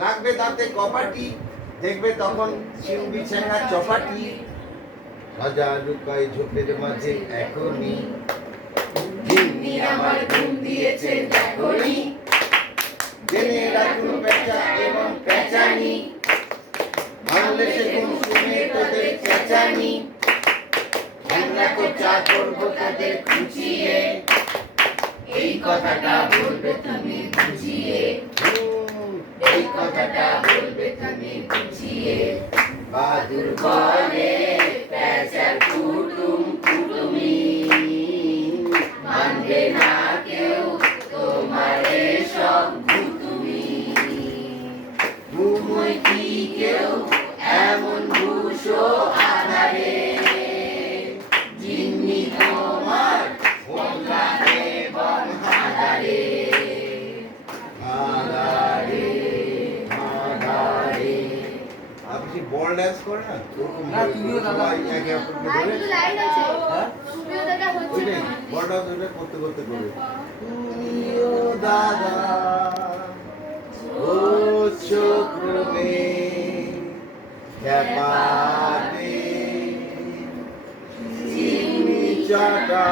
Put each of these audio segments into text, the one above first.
লাগবে দাঁতে কপাটি, দেখবে তখন শিউবি ছেঁড়া চপাটি। হাজার রূপায় ঝোপের মাঝে এখনই গিন্নি আমার ঘুম দিয়েছে দেখনি, জেনে রাখুন পেঁচা এবং পেঁচানি, ভাঙলে সে ঘুম শুনে তোদের চেঁচানি। আমরা তো চা করবো তোদের খুঁচিয়ে, এই কথাটা বলবে তুমি বুঝিয়ে, এই কথাটা বলবে তুমি বুঝিয়ে। বাদুর বলে পেঁচার কুটুম কুটুমি, মানবে না কেউ তোমার এসব ভুতুমি। ঘুমোয় কি কেউ এমন ভূষো আধারে, জিন্নি তোমার হোলা এবং আধারে। আধারে আধারে। আপনি বল ডান্স করে না? না, তুমিও দাদা। সবাই একে অপরকে আর ধরে, একটু লাইন আছে। হ্যাঁ? তুমিও দাদা হচ্ছে ওইটাই, না। বল ডান্স ওইটা করতে করতে করবে। তুমিও দাদা হচ্ছো ক্রমে খ্যাপাতে, চিনি চাটা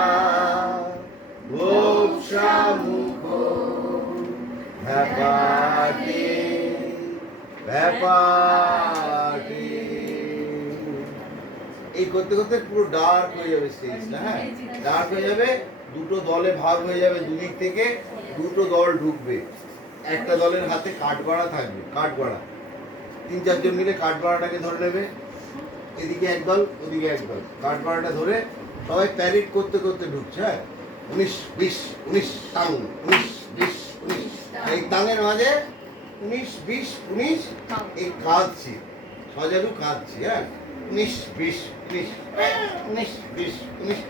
গোপসা মুখ হ্যাপাতে ব্যাপারে। এই করতে করতে পুরো ডার্ক হয়ে যাবে স্টেজটা, হ্যাঁ ডার্ক হয়ে যাবে। দুটো দলে ভাগ হয়ে যাবে, দুদিক থেকে দুটো দল ঢুকবে। একটা দলের হাতে কাঠগড়া থাকবে, কাঠগড়া 3-4 জন মিলে কাঠগড়াটাকে ধরে নেবে। এদিকে এক দল, ওদিকে এক দল, কাঠগড়াটা ধরে সবাই প্যারেড করতে করতে ঢুকছে। হ্যাঁ 19 20 19 টাং 19 20 19। এই টাঙের মাঝে 19 20 19 এই কাঁদছি, সজারু কাঁদছি। হ্যাঁ 19 20 19 19 20 19।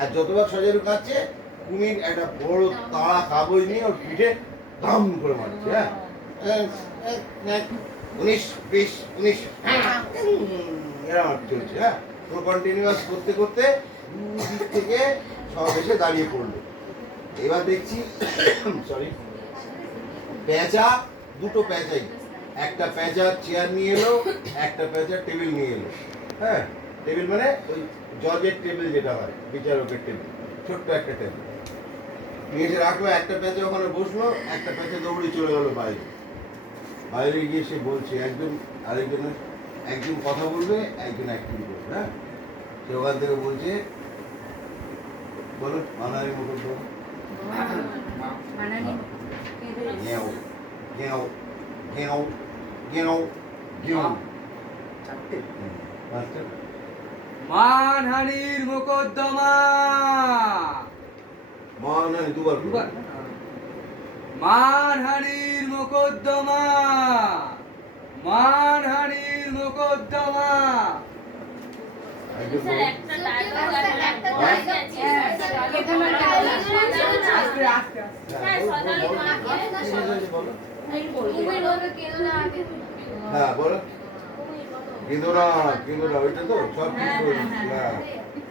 আর যতবার সজারু কাঁদছে, কুমির একটা বড় তাড়া কাগজ নিয়ে ওর পিঠে দাম করে মারছে। হ্যাঁ 19 20 19 এরকম চলছে। হ্যাঁ পুরো কন্টিনিউয়াস করতে করতে দুদিক থেকে সব এসে দাঁড়িয়ে পড়লো। এবার দেখছি সরি, পেঁচা দুটো পেঁচাই, একটা পেঁচা চেয়ার নিয়ে এলো, একটা পেঁচা টেবিল নিয়ে এলো। হ্যাঁ টেবিল মানে ওই জজের টেবিল যেটা হয়, বিচারকের টেবিল, ছোট্ট একটা টেবিল নিয়ে এসে রাখলো। একটা পেঁচা ওখানে বসলো, একটা পেঁচা দৌড়ে চলে গেলো বাইরে। বাইরে গিয়ে সে বলছে একজন আরেকজনের, একজন কথা বলবে, একজন অ্যাক্টিং করবে। হ্যাঁ সে ওখান থেকে বলছে, বলো মানারি মুখ বলো। ঘেউ ঘেউ ঘেউ ঘেউ ঘেউ। পাঁচটা। মানহানির মোকদ্দমা। মানারি দুবার দুবার। মানহানির মোকদ্দমা, মানহানির মোকদ্দমা। একজন স্যার বলো। একটা ডায়লগ একটা ডায়লগ আছে। আস্তে আস্তে। হ্যাঁ, বলো, বলো, বলো। কি বলছো বলো। কুমির বলবে কেঁদো না আগে। হ্যাঁ বলো। কিন্তু না ওইটা তো সব কিছু। হ্যাঁ